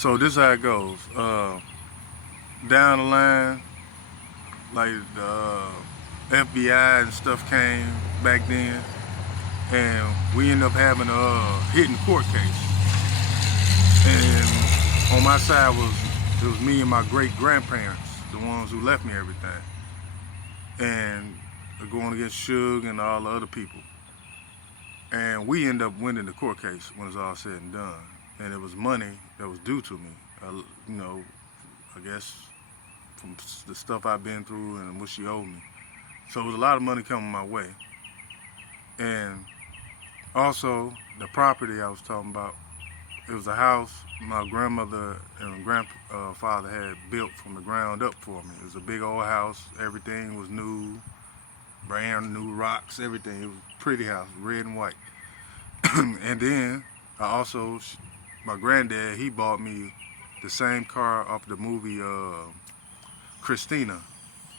So this how it goes. Down the line, like the FBI and stuff came back then, and we ended up having a hidden court case. And on my side it was me and my great grandparents, the ones who left me everything, and going against Suge and all the other people. And we ended up winning the court case when it's all said and done. And it was money that was due to me. You know, I guess from the stuff I've been through and what she owed me. So it was a lot of money coming my way. And also the property I was talking about, it was a house my grandmother and grandfather had built from the ground up for me. It was a big old house. Everything was new, brand new rocks, everything. It was a pretty house, red and white. And then I also, my granddad, he bought me the same car off the movie Christina.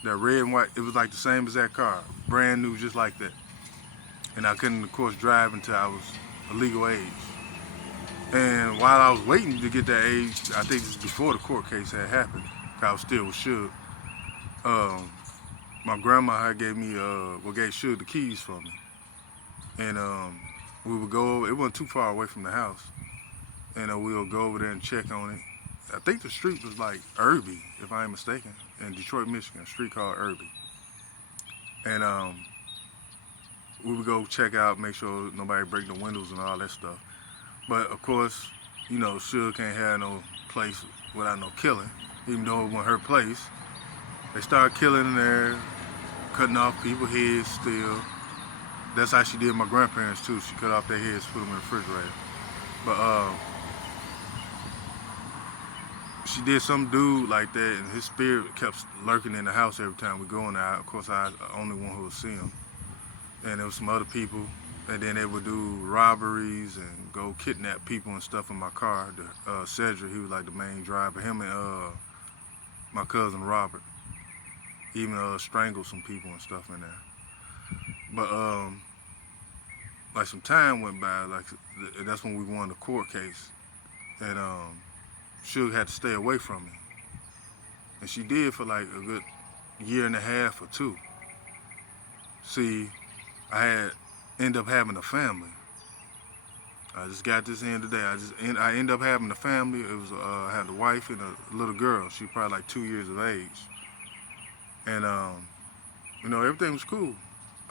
That red and white, it was like the same as that car, brand new, just like that. And I couldn't, of course, drive until I was a legal age. And while I was waiting to get that age, I think this is before the court case had happened, 'cause I was still with Suge. My grandma had gave Suge the keys for me. And we would go, it wasn't too far away from the house. And we would go over there and check on it. I think the street was like Irby, if I ain't mistaken, in Detroit, Michigan, a street called Irby. And we would go check out, make sure nobody break the windows and all that stuff. But of course, you know, Suge can't have no place without no killing, even though it wasn't her place. They started killing in there, cutting off people's heads still. That's how she did my grandparents too. She cut off their heads, put them in the refrigerator. But she did some dude like that, and his spirit kept lurking in the house every time we go in there. Of course, I was the only one who would see him. And there was some other people, and then they would do robberies and go kidnap people and stuff in my car. Cedric, he was like the main driver. Him and my cousin Robert, even strangled some people and stuff in there. But like some time went by, like that's when we won the court case, and Suge had to stay away from me, and she did for like a good year and a half or two. See, I had end up having a family. I just got this in today. I ended up having a family. It was I had a wife and a little girl. She probably like 2 years of age, and you know, everything was cool.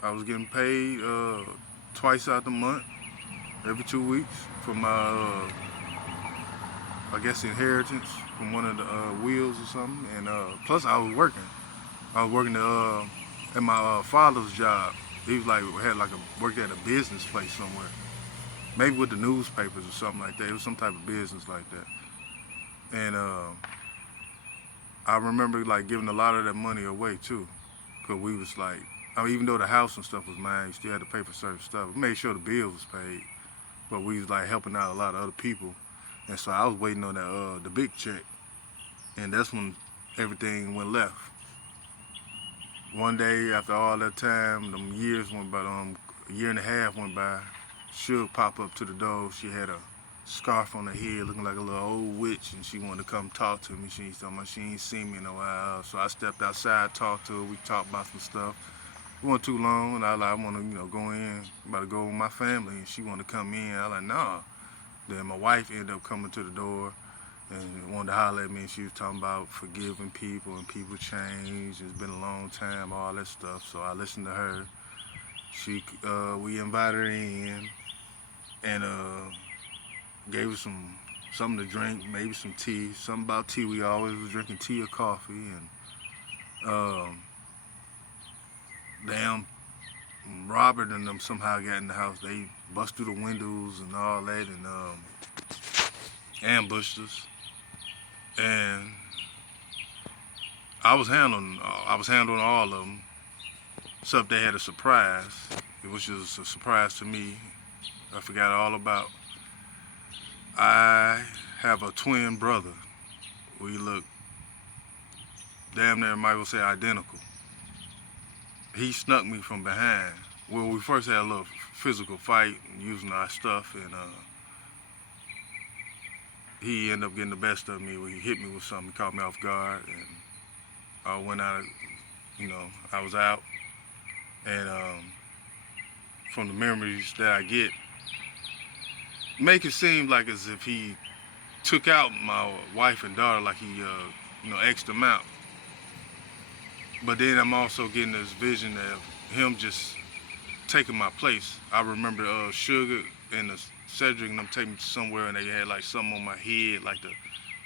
I was getting paid twice out the month, every 2 weeks, for my I guess inheritance from one of the wheels or something. And plus I was working. I was working at my father's job. He was like worked at a business place somewhere, maybe with the newspapers or something like that. It was some type of business like that. And I remember like giving a lot of that money away too, cause we was like, I mean, even though the house and stuff was mine, you still had to pay for certain stuff. We made sure the bills was paid, but we was like helping out a lot of other people. And so I was waiting on that the big check, and that's when everything went left. One day after all that time, them years went by, a year and a half went by, Suge popped up to the door. She had a scarf on her head looking like a little old witch, and she wanted to come talk to me. She ain't seen me in a while. So I stepped outside, talked to her. We talked about some stuff. It wasn't too long, and I like, I want to, go in, about to go with my family, and she wanted to come in. I like, nah. Then my wife ended up coming to the door and wanted to holler at me, and she was talking about forgiving people and people change. It's been a long time, all that stuff. So I listened to her. We invited her in and gave her something to drink, maybe some tea. Something about tea. We always was drinking tea or coffee, and damn, Robert and them somehow got in the house. They bust through the windows and all that, and ambushed us. And I was handling all of them, except they had a surprise, which was a surprise to me. I forgot all about. I have a twin brother. We look damn near, might well say, identical. He snuck me from behind. Well, we first had a little physical fight using our stuff, and he ended up getting the best of me when he hit me with something, caught me off guard, and I went out, I was out, and from the memories that I get, make it seem like as if he took out my wife and daughter, like he, X'd them out. But then I'm also getting this vision of him just taking my place. I remember Sugar and Cedric and them taking me somewhere, and they had like something on my head, like to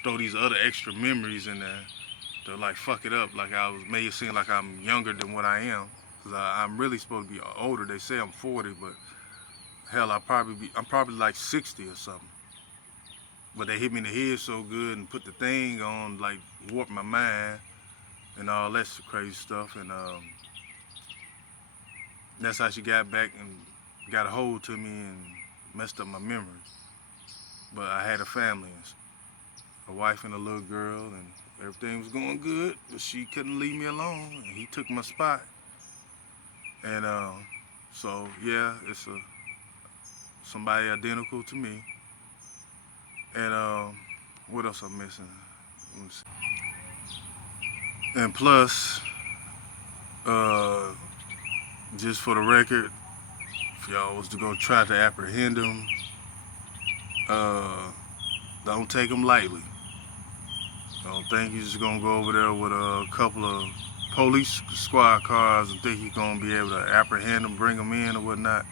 throw these other extra memories in there to like fuck it up. Like I was made it seem like I'm younger than what I am, because I'm really supposed to be older. They say I'm 40, but hell, I'm probably like 60 or something. But they hit me in the head so good and put the thing on, like warped my mind and all that crazy stuff. And that's how she got back and got a hold to me and messed up my memories. But I had a family, a wife and a little girl, and everything was going good, but she couldn't leave me alone, and he took my spot. And so yeah, it's somebody identical to me. And what else I'm missing? Let me see. And plus, just for the record, if y'all was to go try to apprehend him, don't take him lightly. I don't think you're just gonna go over there with a couple of police squad cars and think you're gonna be able to apprehend him, bring him in or whatnot.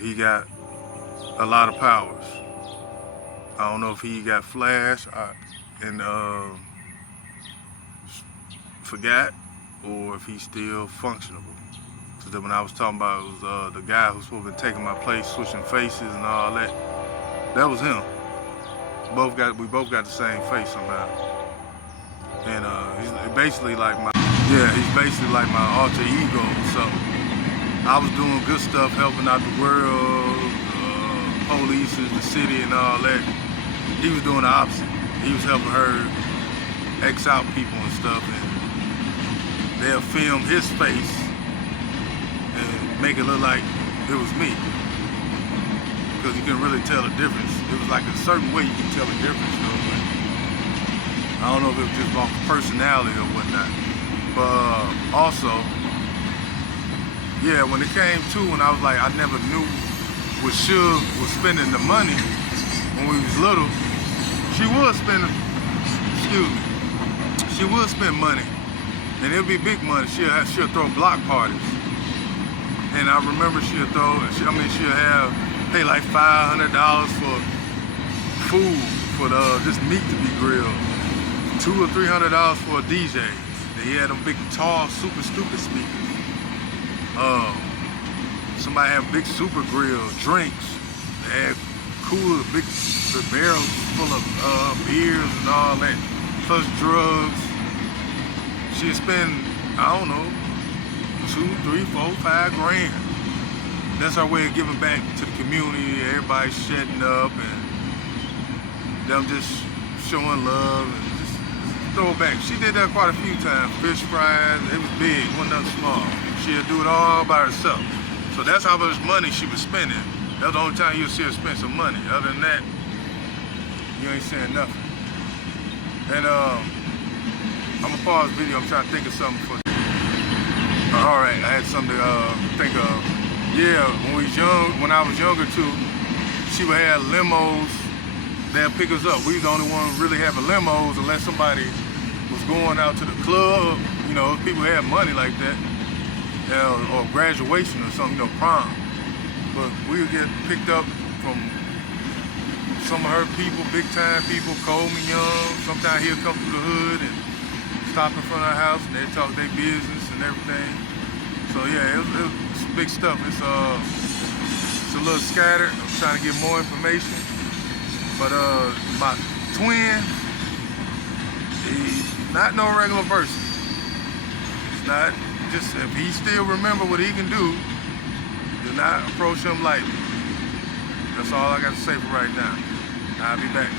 He got a lot of powers. I don't know if he got flash and forgot, or if he's still functionable. Because when I was talking about it was the guy who's supposed to be taking my place, switching faces and all that, that was him. We both got the same face somehow. And he's basically like my alter ego. So I was doing good stuff, helping out the world, police, the city and all that. He was doing the opposite. He was helping her X out people and stuff, and they'll film his face and make it look like it was me. Because you can really tell the difference. It was like a certain way you can tell the difference, but I don't know if it was just about personality or whatnot. But also, yeah, when it came to, when I was like, I never knew what Suge was spending the money when we was little. She would spend money, and it'll be big money. She'll throw block parties, and I remember she'll pay like $500 for food, for just meat to be grilled, $200 or $300 for a DJ. And he had them big, tall, super stupid speakers. Somebody had big super grill, drinks. They had coolers, big barrels full of beers and all that, plus drugs. She'd spend, I don't know, 2, 3, 4, 5 grand. That's our way of giving back to the community. Everybody shutting up and them just showing love and just throw it back. She did that quite a few times. Fish fries, it was big, wasn't nothing small. She'd do it all by herself. So that's how much money she was spending. That's the only time you'll see her spend some money. Other than that, you ain't saying nothing. And I'm gonna pause the video. I'm trying to think of something for. All right, I had something to think of. Yeah, when I was younger too, she would have limos. They'll pick us up. We was the only ones really having limos unless somebody was going out to the club. You know, people had money like that, or graduation or something, prom. But we would get picked up from some of her people, big time people, Coleman Young. Sometimes he'll come through the hood and stop in front of our house and they'd talk their business and everything. So yeah, it's big stuff. It's a little scattered. I'm trying to get more information. But my twin, he's not no regular person. It's not just, if he still remember what he can do, do not approach him lightly. That's all I got to say for right now. I'll be back.